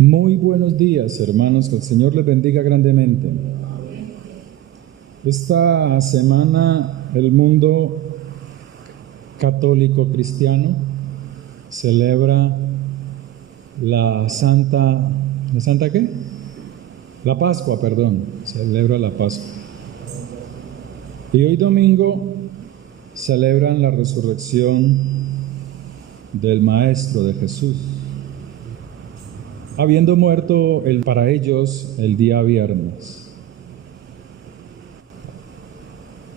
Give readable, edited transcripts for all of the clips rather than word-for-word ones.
Muy buenos días, hermanos, que el Señor les bendiga grandemente. Esta semana el mundo católico cristiano celebra ¿la Santa qué? La Pascua, perdón, celebra la Pascua. Y hoy domingo celebran la resurrección del Maestro, de Jesús, habiendo muerto para ellos el día viernes.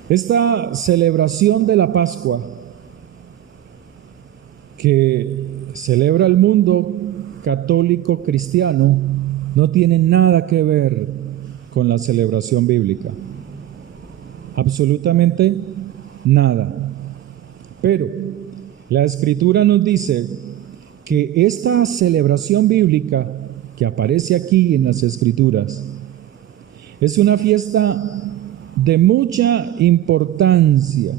Esta celebración de la Pascua que celebra el mundo católico cristiano no tiene nada que ver con la celebración bíblica, absolutamente nada. Pero la Escritura nos dice que esta celebración bíblica que aparece aquí en las Escrituras es una fiesta de mucha importancia,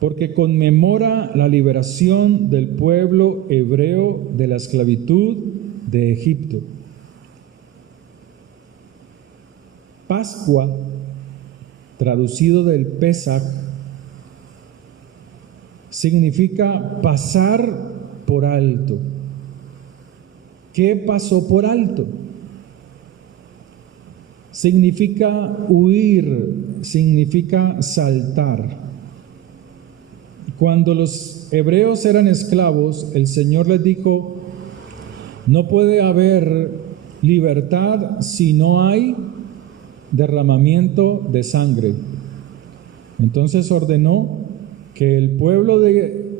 porque conmemora la liberación del pueblo hebreo de la esclavitud de Egipto. Pascua, traducido del Pesaj, significa pasar por alto. ¿Qué pasó por alto? Significa huir, significa saltar. Cuando los hebreos eran esclavos, el Señor les dijo: no puede haber libertad si no hay derramamiento de sangre. Entonces ordenó que el pueblo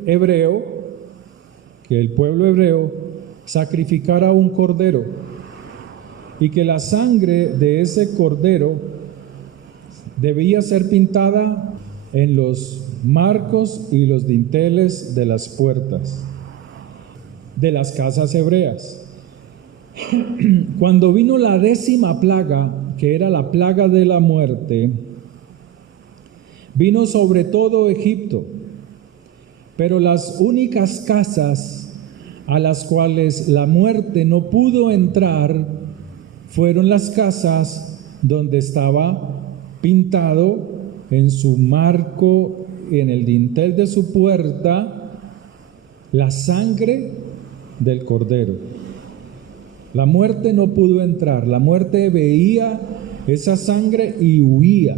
hebreo sacrificara un cordero, y que la sangre de ese cordero debía ser pintada en los marcos y los dinteles de las puertas de las casas hebreas. Cuando vino la 10ª plaga, que era la plaga de la muerte, vino sobre todo Egipto, pero las únicas casas a las cuales la muerte no pudo entrar fueron las casas donde estaba pintado en su marco, en el dintel de su puerta, la sangre del cordero. La muerte no pudo entrar, la muerte veía esa sangre y huía,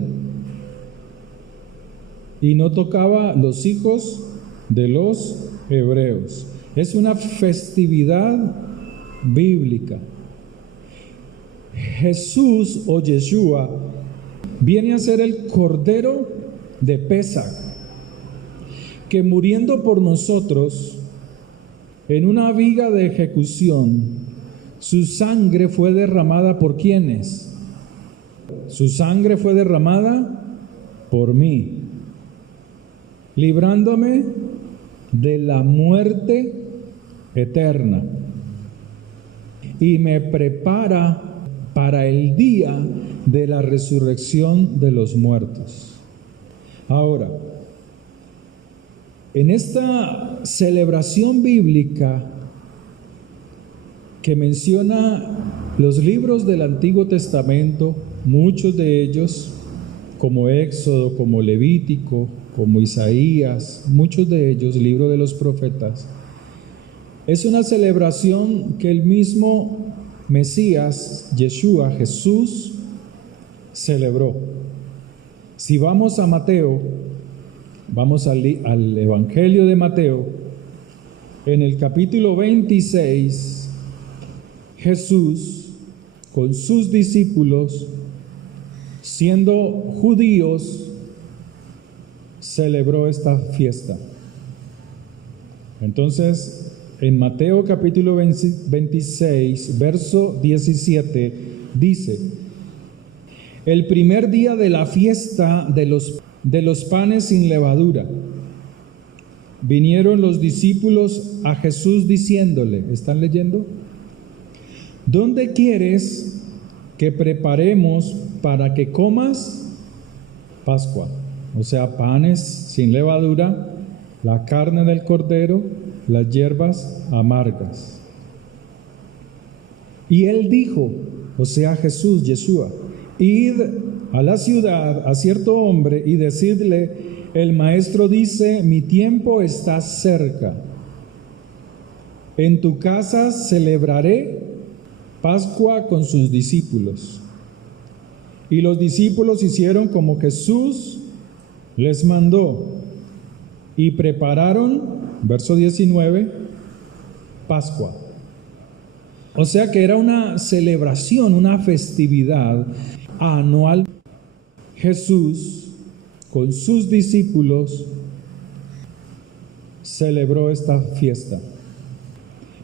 y no tocaba los hijos de los hebreos. Es una festividad bíblica. Jesús o Yeshua viene a ser el Cordero de Pesaj, que muriendo por nosotros en una viga de ejecución, su sangre fue derramada ¿por quiénes? Su sangre fue derramada por mí, librándome de la muerte eterna, y me prepara para el día de la resurrección de los muertos. Ahora, en esta celebración bíblica que menciona los libros del Antiguo Testamento, muchos de ellos, como Éxodo, como Levítico, como Isaías, muchos de ellos, libro de los profetas, es una celebración que el mismo Mesías, Yeshua, Jesús, celebró. Si vamos a Mateo, vamos al Evangelio de Mateo, en el capítulo 26, Jesús, con sus discípulos, siendo judíos, celebró esta fiesta. Entonces, en Mateo capítulo 26, verso 17, dice: el primer día de la fiesta de los panes sin levadura, vinieron los discípulos a Jesús diciéndole, ¿están leyendo? ¿Dónde quieres que preparemos para que comas Pascua? O sea, panes sin levadura, la carne del cordero, las hierbas amargas. Y él dijo, o sea Jesús, Yeshua, id a la ciudad a cierto hombre y decidle, el maestro dice, mi tiempo está cerca. En tu casa celebraré Pascua con sus discípulos. Y los discípulos hicieron como Jesús les mandó y prepararon, verso 19, Pascua. O sea que era una celebración, una festividad anual. Jesús con sus discípulos celebró esta fiesta.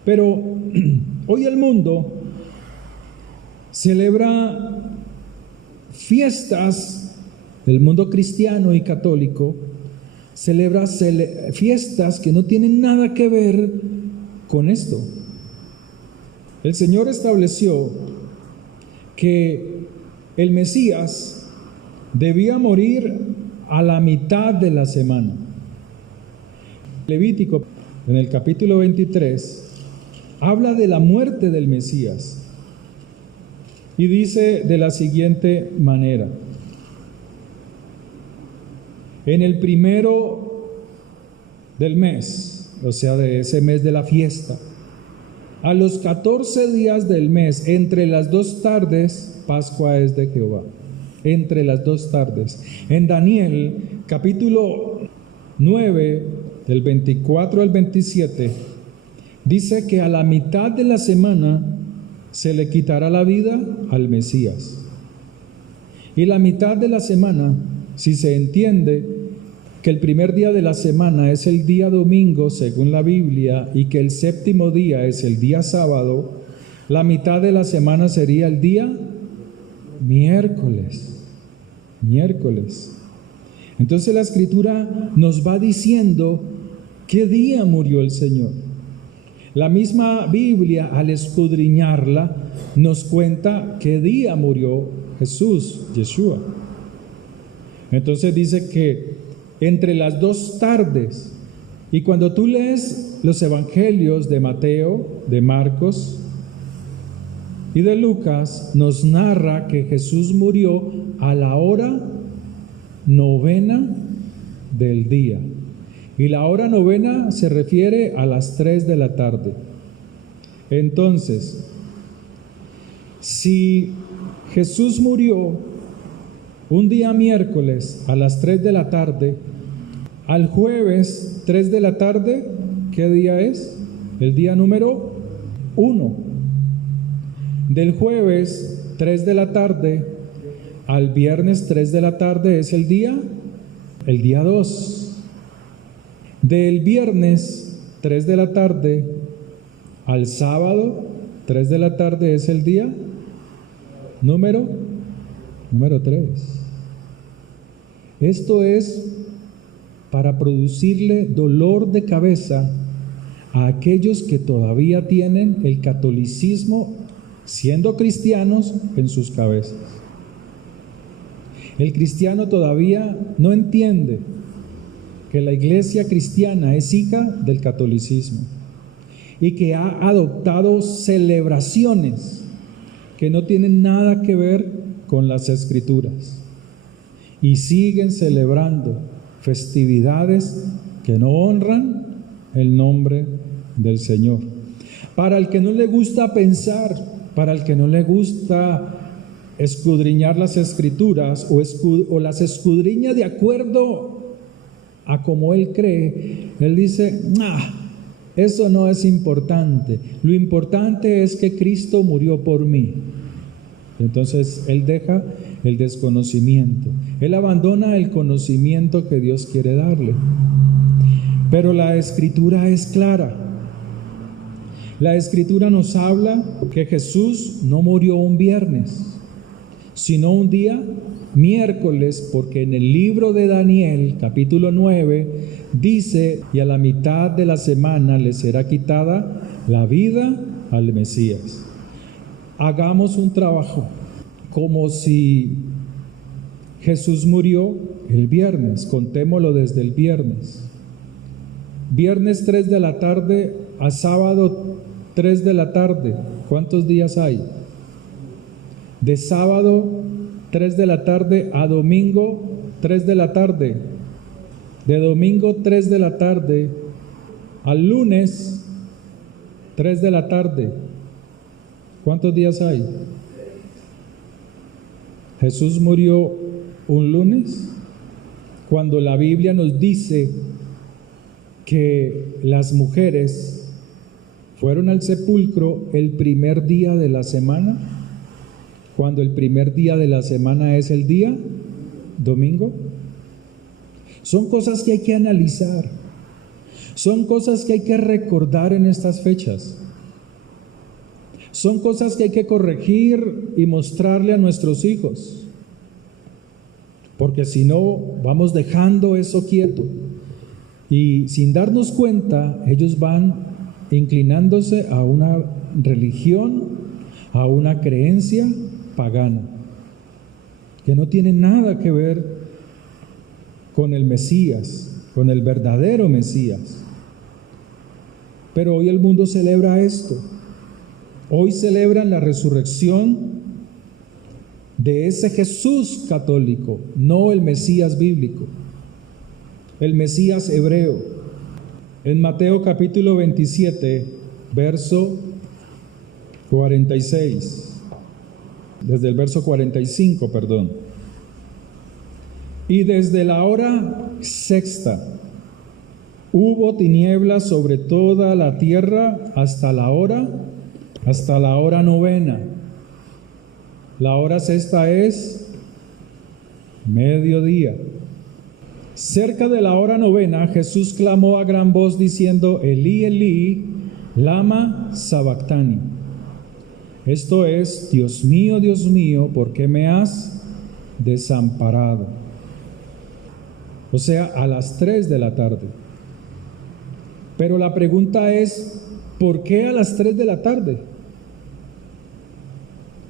Pero hoy el mundo celebra fiestas, el mundo cristiano y católico celebra fiestas que no tienen nada que ver con esto. El Señor estableció que el Mesías debía morir a la mitad de la semana. Levítico, en el capítulo 23, habla de la muerte del Mesías y dice de la siguiente manera: en el primero del mes, o sea, de ese mes de la fiesta, a los 14 días del mes, entre las 2 tardes, Pascua es de Jehová. Entre las 2 tardes. En Daniel, capítulo 9, del 24 al 27, dice que a la mitad de la semana se le quitará la vida al Mesías. Y la mitad de la semana, si se entiende que el primer día de la semana es el día domingo según la Biblia y que el séptimo día es el día sábado, la mitad de la semana sería el día miércoles. Entonces la Escritura nos va diciendo qué día murió el Señor. La misma Biblia, al escudriñarla, nos cuenta qué día murió Jesús, Yeshua. Entonces dice que entre las 2 tardes, y cuando tú lees los evangelios de Mateo, de Marcos y de Lucas, nos narra que Jesús murió a la hora 9 del día. Y la hora 9 se refiere a las 3 de la tarde. Entonces, si Jesús murió un día miércoles a las 3 de la tarde, al jueves 3 de la tarde, ¿qué día es? El día número 1. Del jueves 3 de la tarde al viernes 3 de la tarde es el día 2. Del viernes 3 de la tarde al sábado 3 de la tarde es el día número 3. Esto es para producirle dolor de cabeza a aquellos que todavía tienen el catolicismo, siendo cristianos, en sus cabezas. El cristiano todavía no entiende que la iglesia cristiana es hija del catolicismo y que ha adoptado celebraciones que no tienen nada que ver con las Escrituras y siguen celebrando festividades que no honran el nombre del Señor. Para el que no le gusta pensar, para el que no le gusta escudriñar las Escrituras o las escudriña de acuerdo a como él cree, él dice, eso no es importante, lo importante es que Cristo murió por mí. Entonces él deja el desconocimiento, él abandona el conocimiento que Dios quiere darle. Pero la Escritura es clara. La Escritura nos habla que Jesús no murió un viernes, sino un día miércoles, porque en el libro de Daniel, capítulo 9, dice, y a la mitad de la semana le será quitada la vida al Mesías. Hagamos un trabajo como si Jesús murió el viernes, contémoslo desde el viernes. Viernes 3 de la tarde a sábado 3 de la tarde, ¿cuántos días hay? De sábado, 3 de la tarde a domingo, 3 de la tarde. De domingo, 3 de la tarde al lunes, 3 de la tarde. ¿Cuántos días hay? Jesús murió un lunes, cuando la Biblia nos dice que las mujeres fueron al sepulcro el primer día de la semana, cuando el primer día de la semana es el día domingo. Son cosas que hay que analizar, son cosas que hay que recordar en estas fechas, son cosas que hay que corregir y mostrarle a nuestros hijos, porque si no vamos dejando eso quieto y sin darnos cuenta ellos van inclinándose a una religión, a una creencia pagana, que no tiene nada que ver con el Mesías, con el verdadero Mesías. Pero hoy el mundo celebra esto. Hoy celebran la resurrección de ese Jesús católico, no el Mesías bíblico, el Mesías hebreo. En Mateo capítulo 27, verso 46, desde el verso 45, perdón. Y desde la hora sexta hubo tinieblas sobre toda la tierra hasta la hora novena. La hora sexta es mediodía. Cerca de la hora novena, Jesús clamó a gran voz diciendo: Elí, Elí, lama sabactani. Esto es: Dios mío, ¿por qué me has desamparado? O sea, a las 3 de la tarde. Pero la pregunta es, ¿por qué a las 3 de la tarde?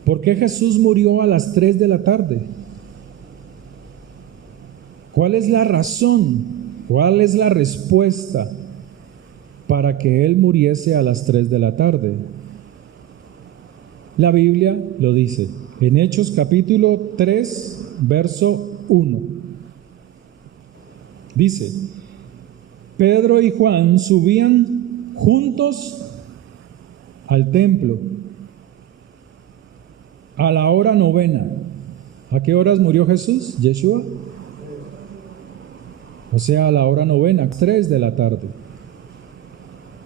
¿Por qué Jesús murió a las 3 de la tarde? ¿Cuál es la razón? ¿Cuál es la respuesta para que Él muriese a las 3 de la tarde? La Biblia lo dice en Hechos capítulo 3, verso 1. Dice: Pedro y Juan subían juntos al templo a la hora novena. ¿A qué horas murió Jesús? Yeshua. O sea, a la hora novena, 3 de la tarde.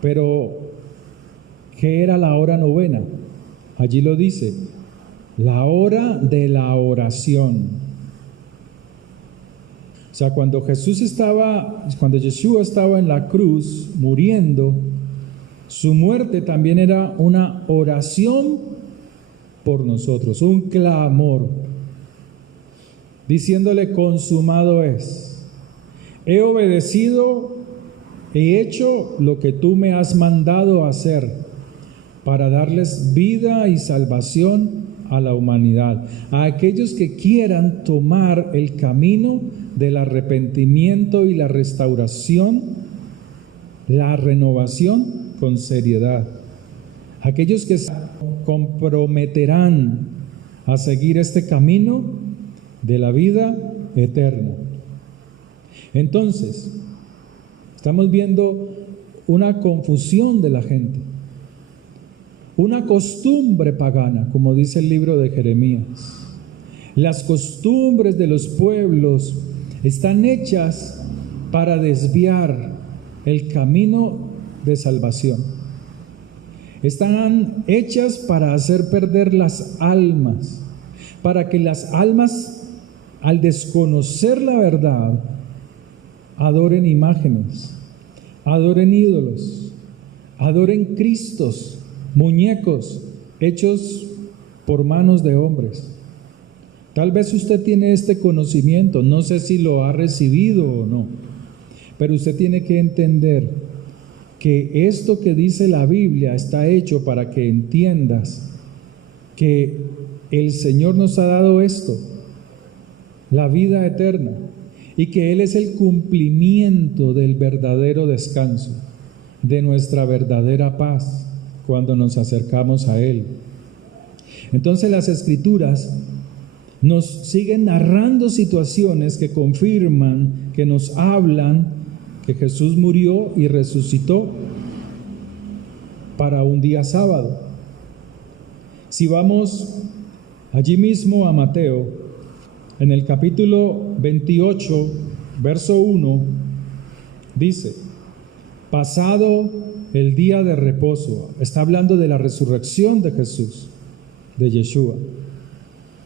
Pero, ¿qué era la hora novena? Allí lo dice: la hora de la oración. O sea, cuando Yeshua estaba en la cruz muriendo, su muerte también era una oración por nosotros, un clamor, diciéndole: consumado es. He obedecido, he hecho lo que tú me has mandado hacer para darles vida y salvación a la humanidad, a aquellos que quieran tomar el camino del arrepentimiento y la restauración, la renovación con seriedad. Aquellos que se comprometerán a seguir este camino de la vida eterna. Entonces, estamos viendo una confusión de la gente, una costumbre pagana, como dice el libro de Jeremías. Las costumbres de los pueblos están hechas para desviar el camino de salvación. Están hechas para hacer perder las almas, para que las almas, al desconocer la verdad, adoren imágenes, adoren ídolos, adoren cristos, muñecos hechos por manos de hombres. Tal vez usted tiene este conocimiento, no sé si lo ha recibido o no, pero usted tiene que entender que esto que dice la Biblia está hecho para que entiendas que el Señor nos ha dado esto, la vida eterna, y que Él es el cumplimiento del verdadero descanso, de nuestra verdadera paz, cuando nos acercamos a Él. Entonces las Escrituras nos siguen narrando situaciones que confirman, que nos hablan que Jesús murió y resucitó para un día sábado. Si vamos allí mismo a Mateo, en el capítulo 28, verso 1, dice: pasado el día de reposo. Está hablando de la resurrección de Jesús, de Yeshua.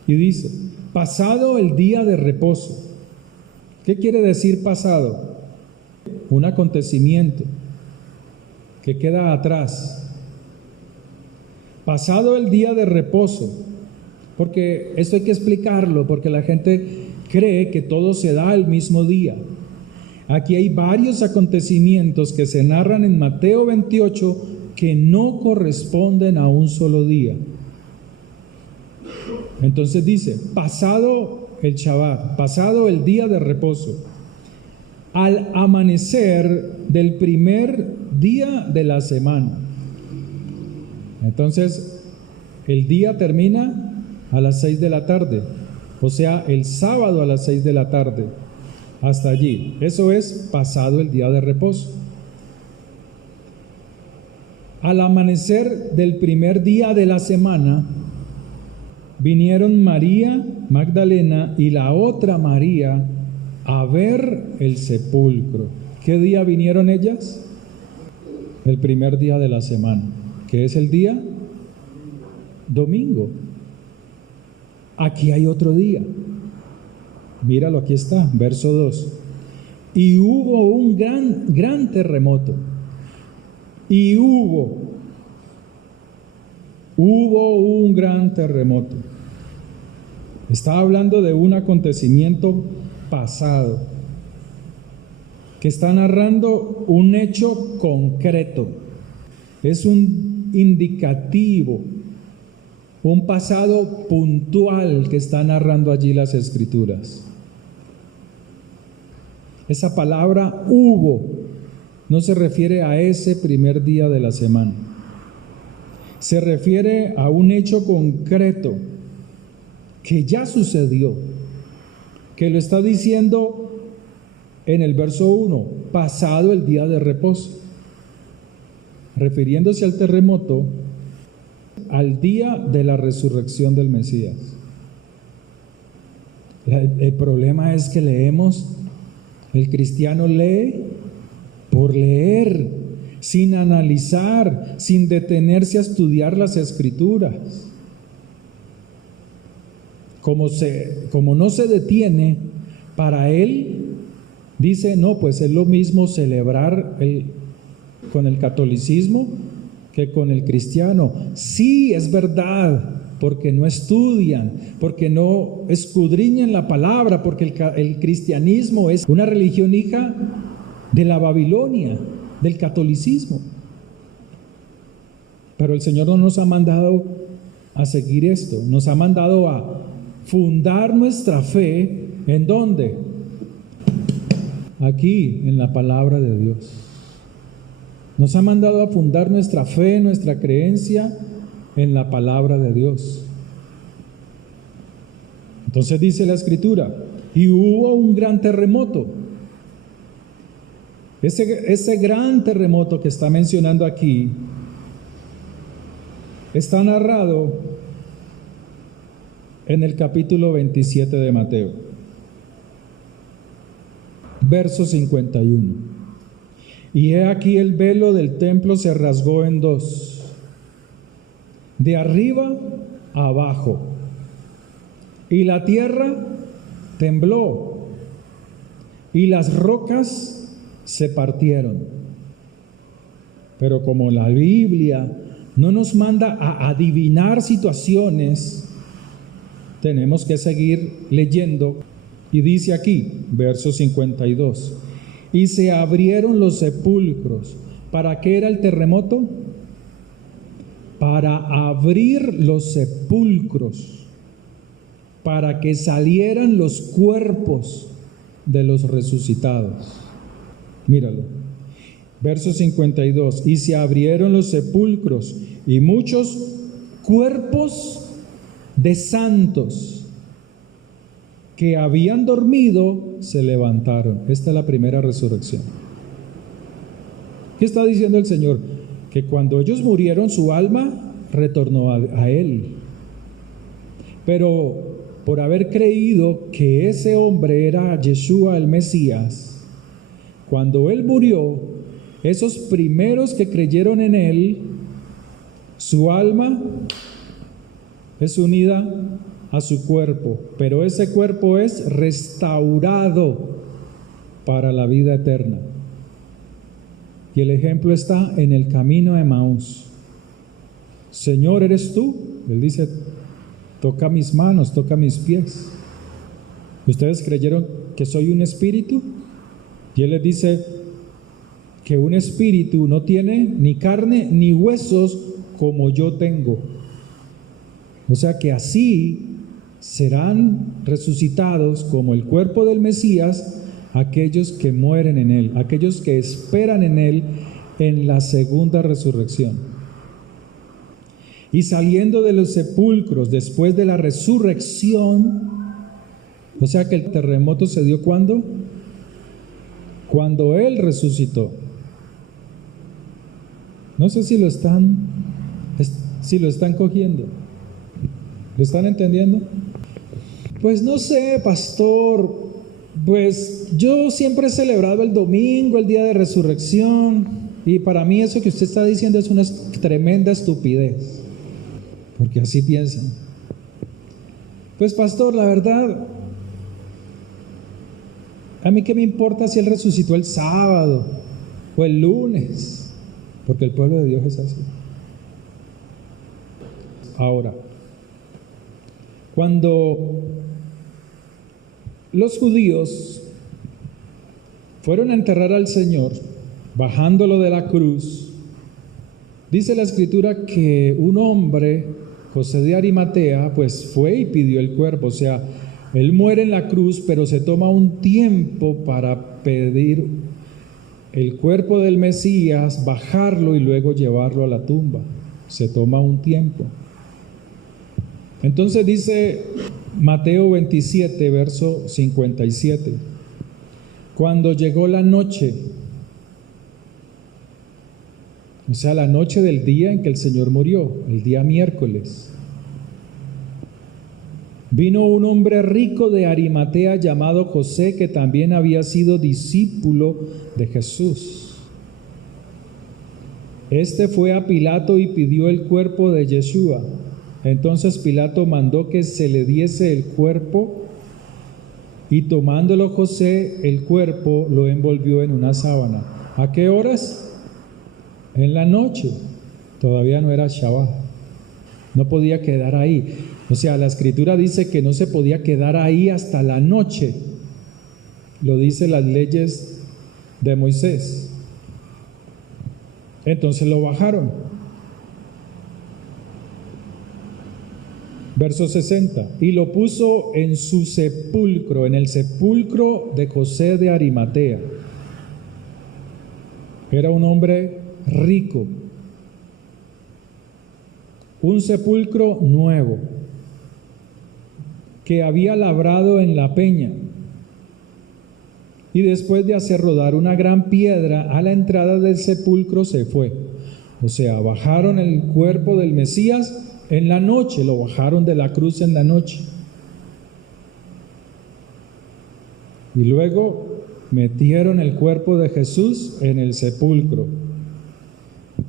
Y dice: pasado el día de reposo. ¿Qué quiere decir pasado? Un acontecimiento que queda atrás. Pasado el día de reposo. Porque esto hay que explicarlo, porque la gente cree que todo se da el mismo día. Aquí hay varios acontecimientos que se narran en Mateo 28 que no corresponden a un solo día. Entonces dice: pasado el Shabbat, pasado el día de reposo, al amanecer del primer día de la semana. Entonces, el día termina a las 6 de la tarde, o sea, el sábado a las 6 de la tarde, hasta allí. Eso es pasado el día de reposo. Al amanecer del primer día de la semana, vinieron María Magdalena y la otra María a ver el sepulcro. ¿Qué día vinieron ellas? El primer día de la semana. ¿Qué es el día? Domingo. Aquí hay otro día. Míralo, aquí está, verso 2. Y hubo un gran terremoto. Y hubo un gran terremoto. Está hablando de un acontecimiento pasado, que está narrando un hecho concreto. Es un indicativo, un pasado puntual que está narrando allí las Escrituras. Esa palabra hubo no se refiere a ese primer día de la semana. Se refiere a un hecho concreto que ya sucedió, que lo está diciendo en el verso 1, pasado el día de reposo, refiriéndose al terremoto, al día de la resurrección del Mesías. El problema es que leemos, el cristiano lee por leer, sin analizar, sin detenerse a estudiar las Escrituras. Como no se detiene, para él dice: no, pues es lo mismo celebrar con el catolicismo que con el cristiano. Sí, es verdad, porque no estudian, porque no escudriñan la palabra, porque el cristianismo es una religión hija de la Babilonia, del catolicismo. Pero el Señor no nos ha mandado a seguir esto, nos ha mandado a fundar nuestra fe, ¿en dónde? Aquí, en la palabra de Dios. Nos ha mandado a fundar nuestra fe, nuestra creencia en la palabra de Dios. Entonces dice la Escritura: y hubo un gran terremoto. Ese gran terremoto que está mencionando aquí está narrado en el capítulo 27 de Mateo, verso 51. Y he aquí el velo del templo se rasgó en dos, de arriba a abajo, y la tierra tembló, y las rocas se partieron. Pero como la Biblia no nos manda a adivinar situaciones, tenemos que seguir leyendo. Y dice aquí, verso 52, y se abrieron los sepulcros. ¿Para qué era el terremoto? Para abrir los sepulcros, para que salieran los cuerpos de los resucitados. Míralo. Verso 52, y se abrieron los sepulcros y muchos cuerpos de santos que habían dormido se levantaron. Esta es la primera resurrección. ¿Qué está diciendo el Señor? Que cuando ellos murieron, su alma retornó a Él. Pero por haber creído que ese hombre era Yeshua el Mesías, cuando Él murió, esos primeros que creyeron en Él, su alma es unida a su cuerpo, pero ese cuerpo es restaurado para la vida eterna. Y el ejemplo está en el camino de Emaús. Señor, ¿eres tú? Él dice, toca mis manos, toca mis pies. ¿Ustedes creyeron que soy un espíritu? Y Él les dice que un espíritu no tiene ni carne ni huesos como yo tengo. O sea que así serán resucitados como el cuerpo del Mesías aquellos que mueren en Él, aquellos que esperan en Él en la segunda resurrección. Y saliendo de los sepulcros después de la resurrección, o sea que el terremoto se dio ¿cuándo? Cuando Él resucitó. No sé si lo están cogiendo. ¿Lo están entendiendo? Pues no sé, pastor. Pues yo siempre he celebrado el domingo, el día de resurrección, y para mí eso que usted está diciendo es una tremenda estupidez, porque así piensan. Pues pastor, la verdad, a mí qué me importa si Él resucitó el sábado o el lunes, porque el pueblo de Dios es así. Ahora, cuando los judíos fueron a enterrar al Señor, bajándolo de la cruz, dice la Escritura que un hombre, José de Arimatea, pues fue y pidió el cuerpo. O sea, Él muere en la cruz, pero se toma un tiempo para pedir el cuerpo del Mesías, bajarlo y luego llevarlo a la tumba. Se toma un tiempo. Entonces dice Mateo 27, verso 57. Cuando llegó la noche, o sea, la noche del día en que el Señor murió, el día miércoles, vino un hombre rico de Arimatea llamado José, que también había sido discípulo de Jesús. Este fue a Pilato y pidió el cuerpo de Yeshua. Entonces Pilato mandó que se le diese el cuerpo, y tomándolo José el cuerpo lo envolvió en una sábana. ¿A qué horas? En la noche. Todavía no era Shabbat. No podía quedar ahí. O sea, la Escritura dice que no se podía quedar ahí hasta la noche. Lo dicen las leyes de Moisés. Entonces lo bajaron. Verso 60, y lo puso en su sepulcro, en el sepulcro de José de Arimatea. Era un hombre rico, un sepulcro nuevo, que había labrado en la peña, y después de hacer rodar una gran piedra a la entrada del sepulcro se fue. O sea, bajaron el cuerpo del Mesías en la noche, lo bajaron de la cruz en la noche. Y luego metieron el cuerpo de Jesús en el sepulcro.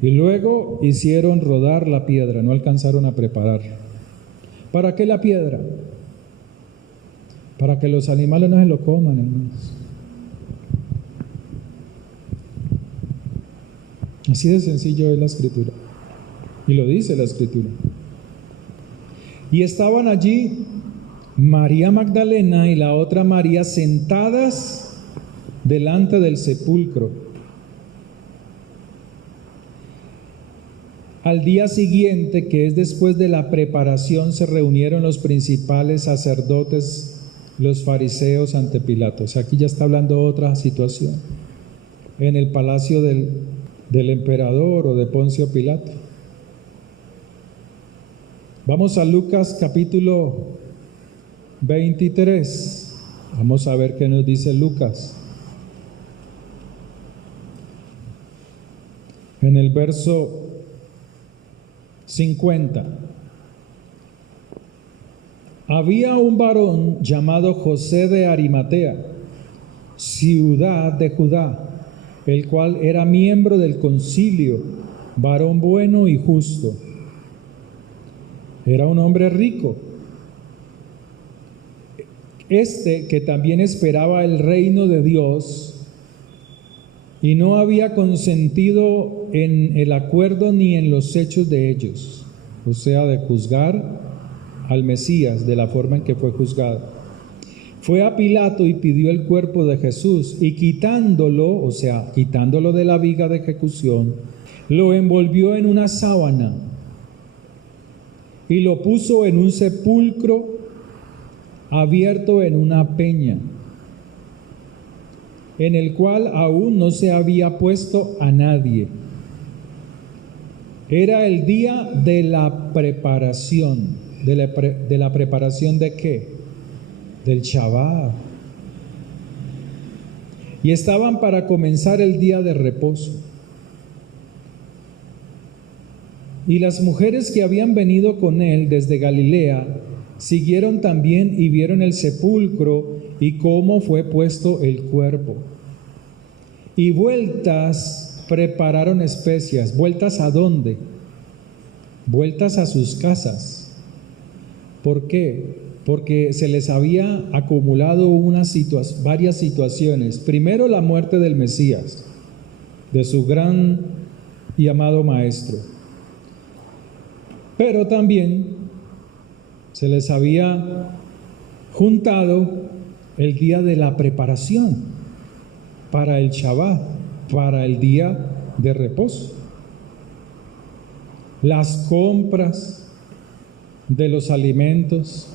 Y luego hicieron rodar la piedra, no alcanzaron a prepararla. ¿Para qué la piedra? Para que los animales no se lo coman, hermanos. Así de sencillo es la Escritura. Y lo dice la Escritura. Y estaban allí María Magdalena y la otra María sentadas delante del sepulcro. Al día siguiente, que es después de la preparación, se reunieron los principales sacerdotes, los fariseos ante Pilato. O sea, aquí ya está hablando otra situación. en el palacio del emperador o de Poncio Pilato. Vamos a Lucas capítulo 23. Vamos a ver qué nos dice Lucas. En el verso 50. Había un varón llamado José de Arimatea, ciudad de Judá, el cual era miembro del concilio, varón bueno y justo. Era un hombre rico, que también esperaba el reino de Dios, y no había consentido en el acuerdo ni en los hechos de ellos, o sea, de juzgar al Mesías de la forma en que fue juzgado. Fue a Pilato y pidió el cuerpo de Jesús, y quitándolo, o sea, quitándolo de la viga de ejecución, lo envolvió en una sábana y lo puso en un sepulcro abierto en una peña, en el cual aún no se había puesto a nadie. Era el día de la preparación. ¿De la preparación de qué? Del Shabbat. Y estaban para comenzar el día de reposo. Y las mujeres que habían venido con él desde Galilea siguieron también y vieron el sepulcro y cómo fue puesto el cuerpo. Y vueltas prepararon especias. ¿Vueltas a dónde? Vueltas a sus casas. ¿Por qué? Porque se les había acumulado varias situaciones. Primero, la muerte del Mesías, de su gran y amado Maestro. Pero también se les había juntado el día de la preparación para el Shabbat, para el día de reposo. Las compras de los alimentos,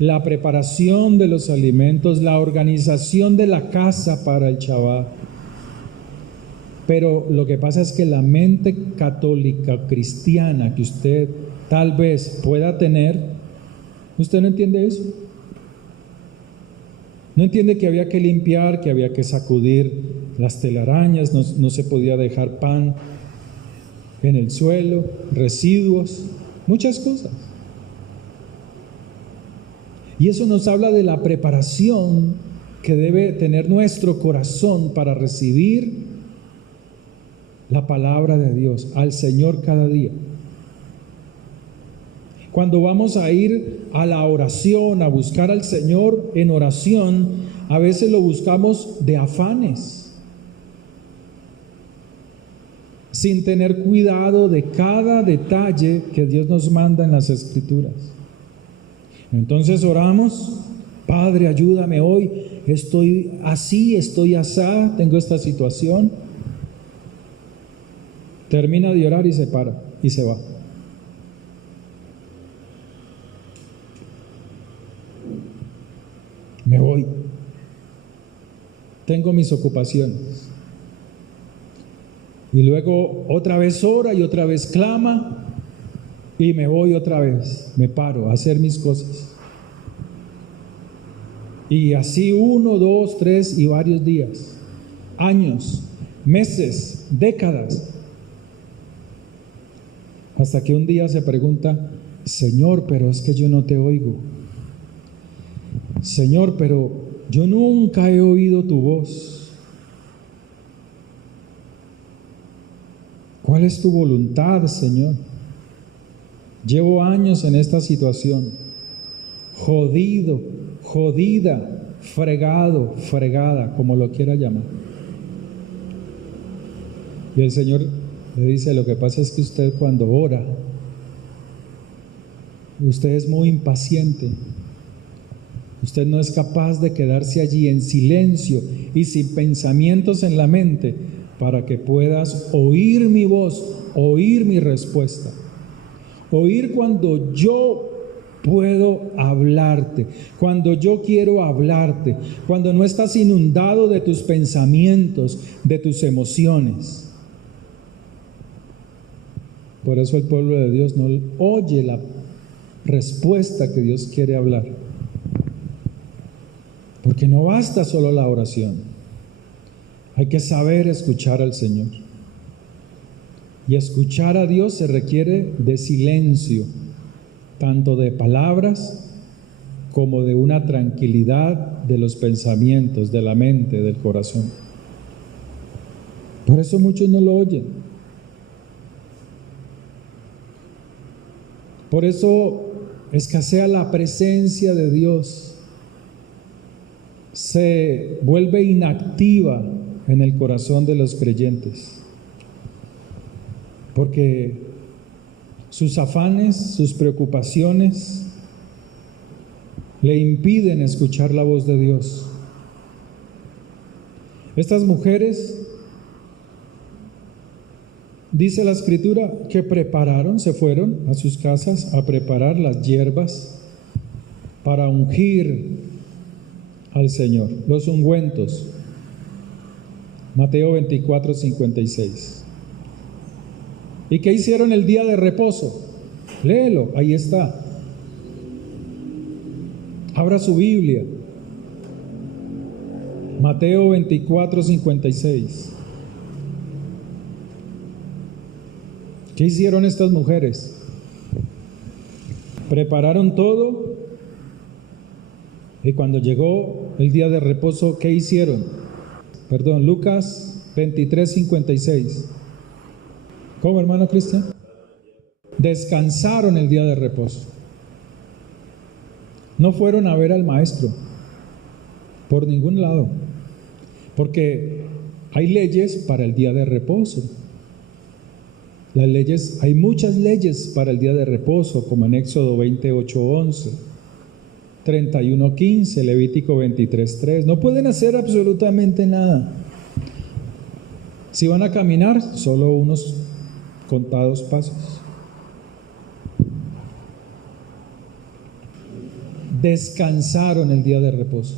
la preparación de los alimentos, la organización de la casa para el Shabbat. Pero lo que pasa es que la mente católica cristiana que usted tal vez pueda tener, ¿usted no entiende eso? No entiende que había que limpiar, que había que sacudir las telarañas, no se podía dejar pan en el suelo, residuos, muchas cosas. Y eso nos habla de la preparación que debe tener nuestro corazón para recibir la palabra de Dios, al Señor cada día. Cuando vamos a ir a la oración, a buscar al Señor en oración, a veces lo buscamos de afanes, sin tener cuidado de cada detalle que Dios nos manda en las Escrituras. Entonces oramos: Padre, ayúdame hoy, estoy así, estoy asá, tengo esta situación. Termina de orar y se para y se va. Me voy. Tengo mis ocupaciones. Y luego otra vez ora y otra vez clama y me voy otra vez. Me paro a hacer mis cosas. Y así 1, 2, 3 y varios días, años, meses, décadas. Hasta que un día se pregunta: Señor, pero es que yo no te oigo. Señor, pero yo nunca he oído tu voz. ¿Cuál es tu voluntad, Señor? Llevo años en esta situación, jodido, jodida, fregado, fregada, como lo quiera llamar. Y el Señor le dice: lo que pasa es que usted cuando ora, usted es muy impaciente. Usted no es capaz de quedarse allí en silencio y sin pensamientos en la mente para que puedas oír mi voz, oír mi respuesta. Oír cuando yo puedo hablarte, cuando yo quiero hablarte, cuando no estás inundado de tus pensamientos, de tus emociones. Por eso el pueblo de Dios no oye la respuesta que Dios quiere hablar. Porque no basta solo la oración. Hay que saber escuchar al Señor. Y escuchar a Dios se requiere de silencio, tanto de palabras como de una tranquilidad de los pensamientos, de la mente, del corazón. Por eso muchos no lo oyen. Por eso escasea la presencia de Dios. Se vuelve inactiva en el corazón de los creyentes. Porque sus afanes, sus preocupaciones le impiden escuchar la voz de Dios. Estas mujeres, dice la Escritura, que prepararon, se fueron a sus casas a preparar las hierbas para ungir al Señor, los ungüentos. Mateo 24, 56. ¿Y qué hicieron el día de reposo? Léelo, ahí está. Abra su Biblia. Mateo 24, 56. ¿Qué hicieron estas mujeres? Prepararon todo y cuando llegó el día de reposo, ¿qué hicieron? Lucas 23, 56. ¿Cómo, hermano Cristian? Descansaron el día de reposo. No fueron a ver al maestro por ningún lado, porque hay leyes para el día de reposo. Las leyes, hay muchas leyes para el día de reposo, como en Éxodo 28, 11, 31, 15, Levítico 23, 3. No pueden hacer absolutamente nada. Si van a caminar, solo unos contados pasos. Descansaron el día de reposo.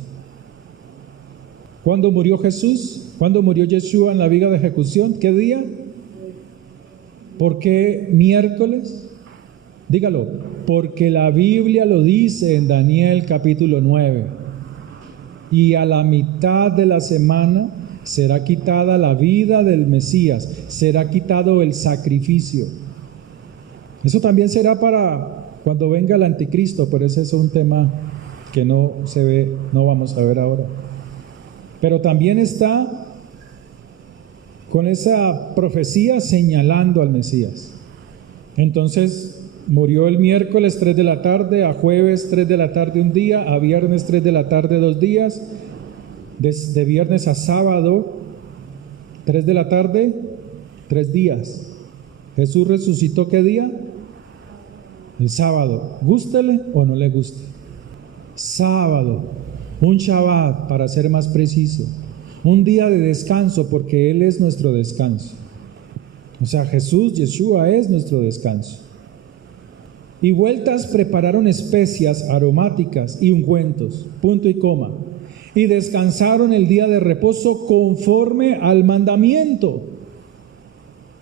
¿Cuándo murió Jesús? ¿Cuándo murió Yeshua en la viga de ejecución? ¿Qué día? ¿Por qué miércoles? Dígalo, porque la Biblia lo dice en Daniel capítulo 9. Y a la mitad de la semana será quitada la vida del Mesías, será quitado el sacrificio. Eso también será para cuando venga el anticristo, pero ese es un tema que no se ve, no vamos a ver ahora. Pero también está con esa profecía señalando al Mesías. Entonces murió el miércoles 3 de la tarde, a jueves 3 de la tarde un día, a viernes 3 de la tarde 2 días, de viernes a sábado 3 de la tarde 3 días. Jesús resucitó ¿qué día? El sábado, gústele o no le guste. Sábado, un Shabbat para ser más preciso, un día de descanso porque Él es nuestro descanso. O sea, Jesús, Yeshua es nuestro descanso. Y vueltas prepararon especias aromáticas y ungüentos, punto y coma. Y descansaron el día de reposo conforme al mandamiento,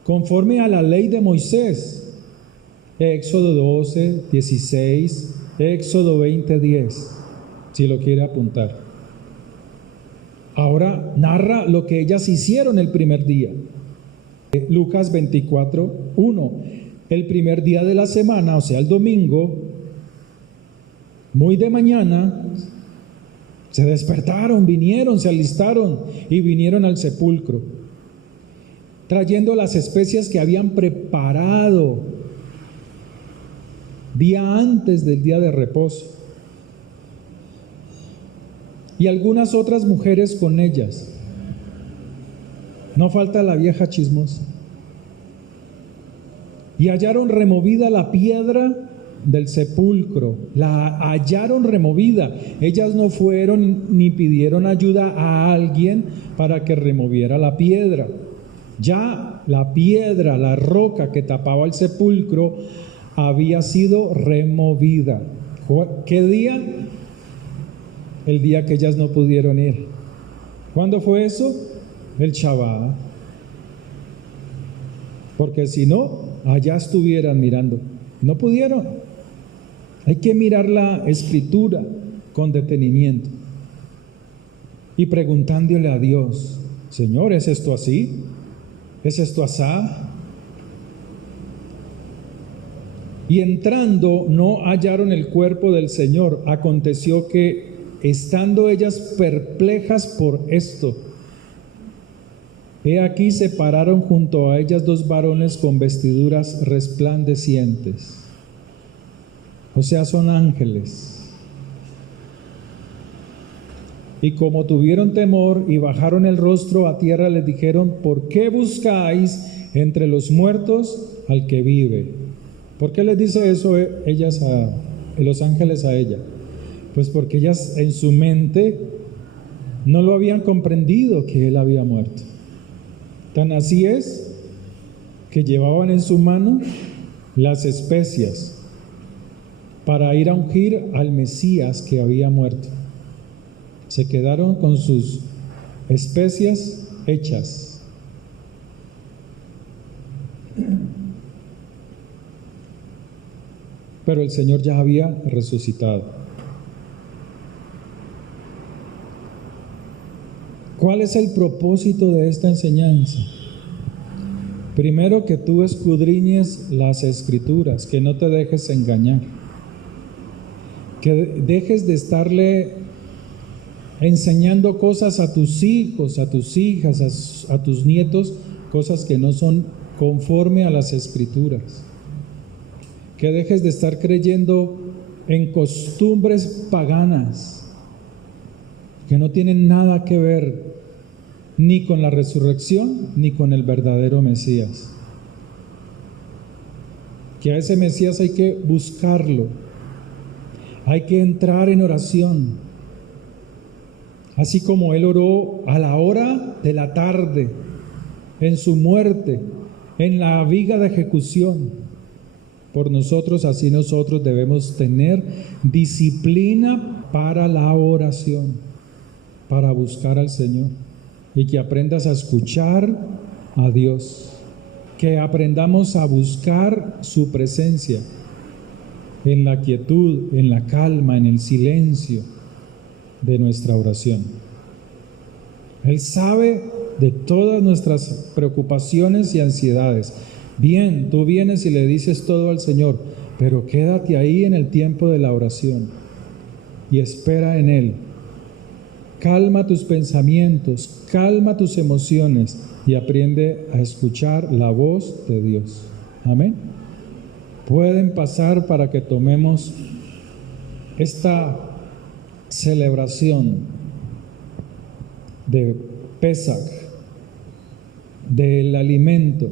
conforme a la ley de Moisés. Éxodo 12, 16, Éxodo 20, 10, si lo quiere apuntar. Ahora narra lo que ellas hicieron el primer día. Lucas 24, 1. El primer día de la semana, o sea, el domingo, muy de mañana, se despertaron, vinieron, se alistaron y vinieron al sepulcro, trayendo las especias que habían preparado día antes del día de reposo, y algunas otras mujeres con ellas. No falta la vieja chismosa. Y hallaron removida la piedra del sepulcro, la hallaron removida. Ellas no fueron ni pidieron ayuda a alguien para que removiera la piedra. Ya la piedra, la roca que tapaba el sepulcro, había sido removida. ¿Qué día? El día que ellas no pudieron ir. ¿Cuándo fue eso? El Shabbat. Porque si no, allá estuvieran mirando. No pudieron. Hay que mirar la escritura con detenimiento y preguntándole a Dios: Señor, ¿es esto así? ¿Es esto asá? Y entrando no hallaron el cuerpo del Señor. Aconteció que, estando ellas perplejas por esto, he aquí se pararon junto a ellas dos varones con vestiduras resplandecientes. O sea, son ángeles. Y como tuvieron temor y bajaron el rostro a tierra, les dijeron: ¿por qué buscáis entre los muertos al que vive? ¿Por qué les dice eso los ángeles a ella? Pues porque ellas en su mente no lo habían comprendido que él había muerto. Tan así es que llevaban en su mano las especias para ir a ungir al Mesías que había muerto. Se quedaron con sus especias hechas. Pero el Señor ya había resucitado. ¿Cuál es el propósito de esta enseñanza? Primero, que tú escudriñes las Escrituras, que no te dejes engañar, que dejes de estarle enseñando cosas a tus hijos, a tus hijas, a tus nietos, cosas que no son conforme a las Escrituras, que dejes de estar creyendo en costumbres paganas que no tienen nada que ver ni con la resurrección ni con el verdadero Mesías. Que a ese Mesías hay que buscarlo, hay que entrar en oración, así como él oró a la hora de la tarde, en su muerte, en la viga de ejecución. Por nosotros, así nosotros debemos tener disciplina para la oración, para buscar al Señor, y que aprendas a escuchar a Dios, que aprendamos a buscar su presencia en la quietud, en la calma, en el silencio de nuestra oración. Él sabe de todas nuestras preocupaciones y ansiedades. Bien, tú vienes y le dices todo al Señor, pero quédate ahí en el tiempo de la oración y espera en Él. Calma tus pensamientos, calma tus emociones y aprende a escuchar la voz de Dios. Amén. Pueden pasar para que tomemos esta celebración de Pesaj, del alimento.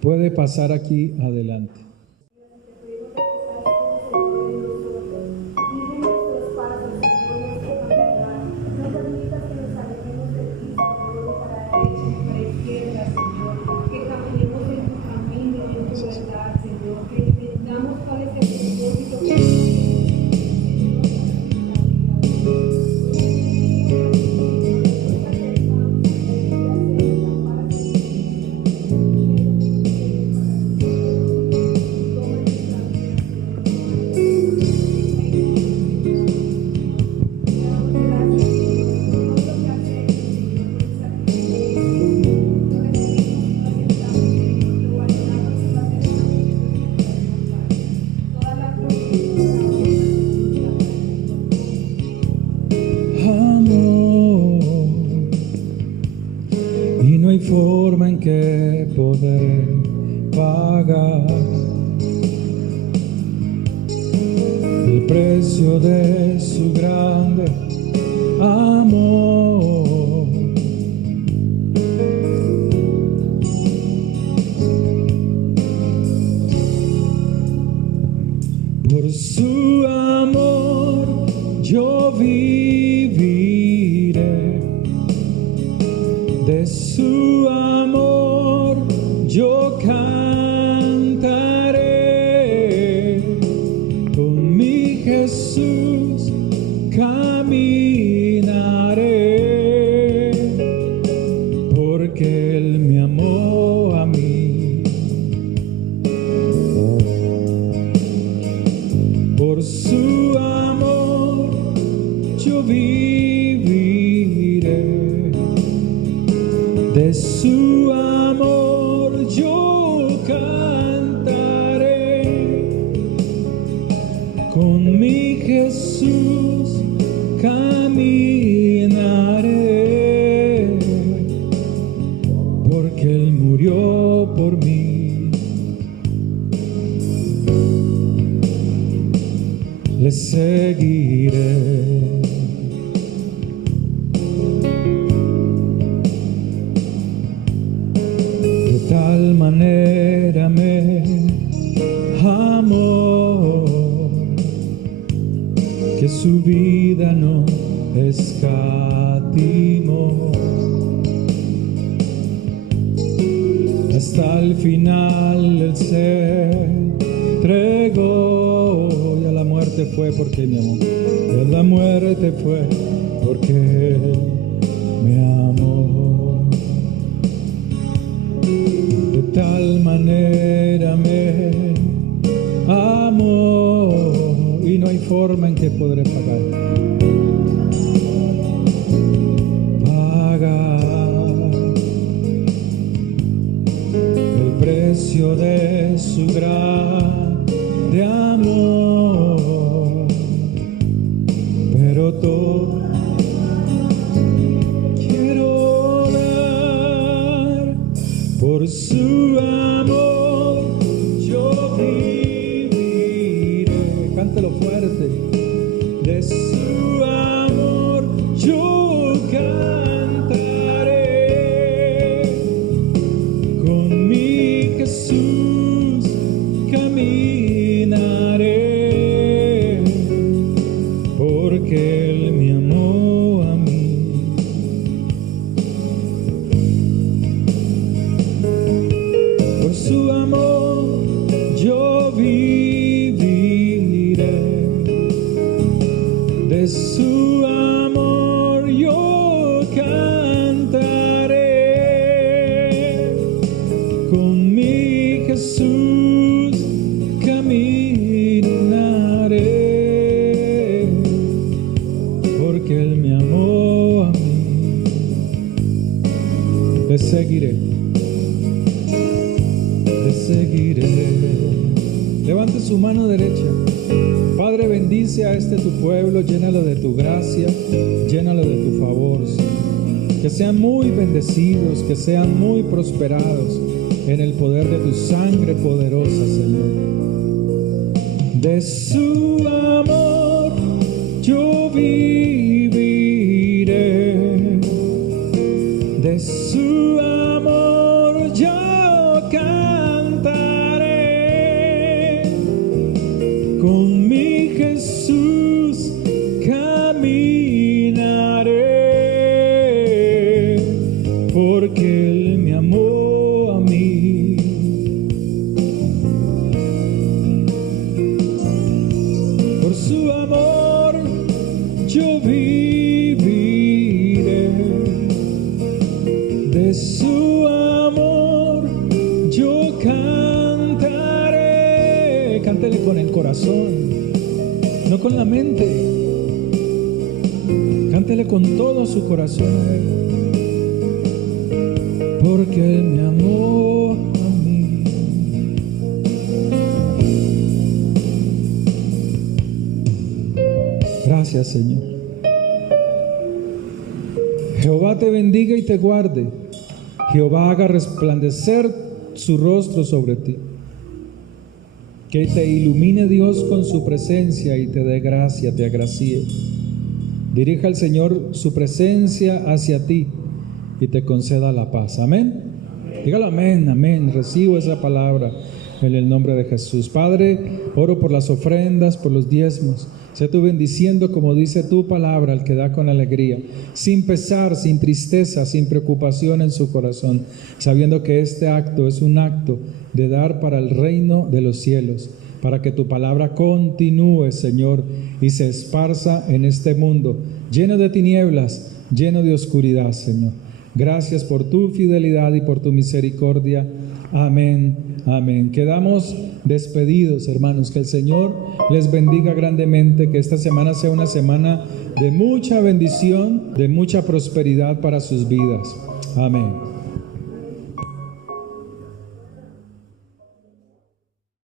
Puede pasar aquí adelante. Forma en que poder pagar el precio de su grande amor. Por su amor yo viviré, de su amor yo cantaré, con le seguiré. De tal manera me amó que su vida no escatimó. Hasta el final Él se entregó, y a la muerte fue porque me amó, y a la muerte fue porque Él me amó. De tal manera me amó, y no hay forma en que podré pagar el precio de su grande amor. Pero todo quiero dar por su amor, yo viviré. Cántelo fuerte. De su amor yo cantaré, con mi Jesús caminaré, porque Él me amó a mí. Por su amor yo viviré. De su amor yo cantaré, con mi Jesús caminaré, porque Él me amó a mí. Le seguiré, le seguiré. Levante su mano derecha. Padre, bendice a este tu pueblo, llénalo de tu gracia, llénalo de tu favor, Señor. Que sean muy bendecidos, que sean muy prosperados en el poder de tu sangre poderosa, Señor. De su amor yo viviré, de su amor yo cantaré, con mi Jesús caminaré, porque Él me amó a mí. Por su amor yo viviré, de su amor yo cantaré. Cántele con el corazón, no con la mente. Cántele con todo su corazón a Él, porque Él me amó a mí. Gracias, Señor. Jehová te bendiga y te guarde. Jehová haga resplandecer su rostro sobre ti. Que te ilumine Dios con su presencia y te dé gracia, te agracie. Dirija al Señor su presencia hacia ti y te conceda la paz. Amén. Dígalo amén, amén. Recibo esa palabra en el nombre de Jesús. Padre, oro por las ofrendas, por los diezmos. Sé tú bendiciendo, como dice tu palabra, al que da con alegría, sin pesar, sin tristeza, sin preocupación en su corazón, sabiendo que este acto es un acto de dar para el reino de los cielos, para que tu palabra continúe, Señor, y se esparza en este mundo, lleno de tinieblas, lleno de oscuridad, Señor. Gracias por tu fidelidad y por tu misericordia. Amén, amén. Quedamos despedidos, hermanos. Que el Señor les bendiga grandemente, que esta semana sea una semana de mucha bendición, de mucha prosperidad para sus vidas. Amén.